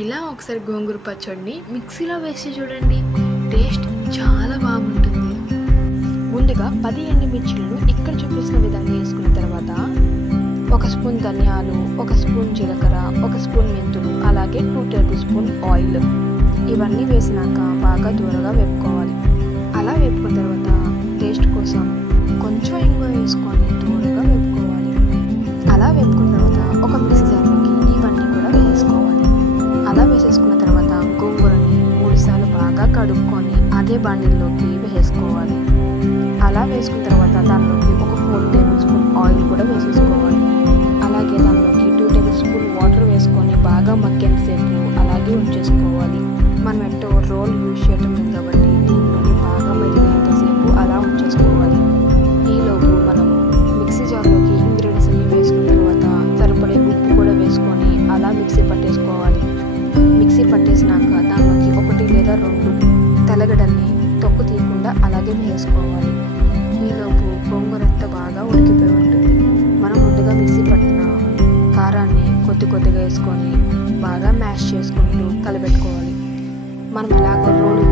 ఇలా ఒకసారి గోంగూర పచ్చడిని మిక్సీలో వేసి చూడండి, టేస్ట్ చాలా బాగుంటుంది. ముందుగా 10 ఎండుమిర్చిలను ఇక్కడ చూపించిన విధంగా వేసుకున్న తర్వాత 1 స్పూన్ ధనియాలు, 1 స్పూన్ జీలకర్ర, 1 స్పూన్ మెంతులు, అలాగే 2 టేబుల్ స్పూన్ ఆయిల్ ఇవన్నీ వేసినాక బాగా దూరగా వేపుకోవాలి. అలా వేపుకున్న తర్వాత టేస్ట్ కోసం కొంచెం ఇంగువ వేసుకొని దూరగా వేపుకోవాలి. అలా వేపుకున్న తర్వాత ఒక మిక్సీ జార్లోకి ఇవన్నీ కూడా వేసేసుకోవాలి. అలా వేసేసుకున్న తర్వాత గోంగూరని 3 సార్లు బాగా కడుక్కొని అదే బాండిల్లోకి వేసేసుకోవాలి. అలా వేసుకున్న తర్వాత దానిలోకి ఒక 4 టేబుల్ స్పూన్ ఆయిల్ కూడా వేసేసుకోవాలి. అలాగే దానిలోకి 2 టేబుల్ స్పూన్ వాటర్ వేసుకొని బాగా మగ్గేంతసేపు అలాగే ఉంచేసుకోవాలి. మనం ఎట్టో రోల్ యూజ్ చేయటం లేదు కాబట్టి దీంట్లోని బాగా మరిగేంతసేపు అలా ఉంచేసుకోవాలి. ఈలోపు మనం మిక్సీ జార్లోకి ఇంగ్రీడియంట్స్ అన్ని వేసుకున్న తర్వాత సరిపడే ఉప్పు కూడా వేసుకొని అలా మిక్సీ పట్టేసుకోవాలి. మిక్సీ పట్టేసినాక దానిలోకి 1 లేదా 2 తెల్లగడ్డల్ని తొక్కు తీయకుండా అలాగే వేసుకోవాలి. ఈలోపు గోంగూర అంతా బాగా ఉడికిపోయి ఉంటుంది. మనం ముందుగా మిక్సీ పట్టిన కారాన్ని కొద్దిగా వేసుకొని బాగా మ్యాష్ చేసుకుంటూ కలబెట్టుకోవాలి. మనం ఎలాగో రోలు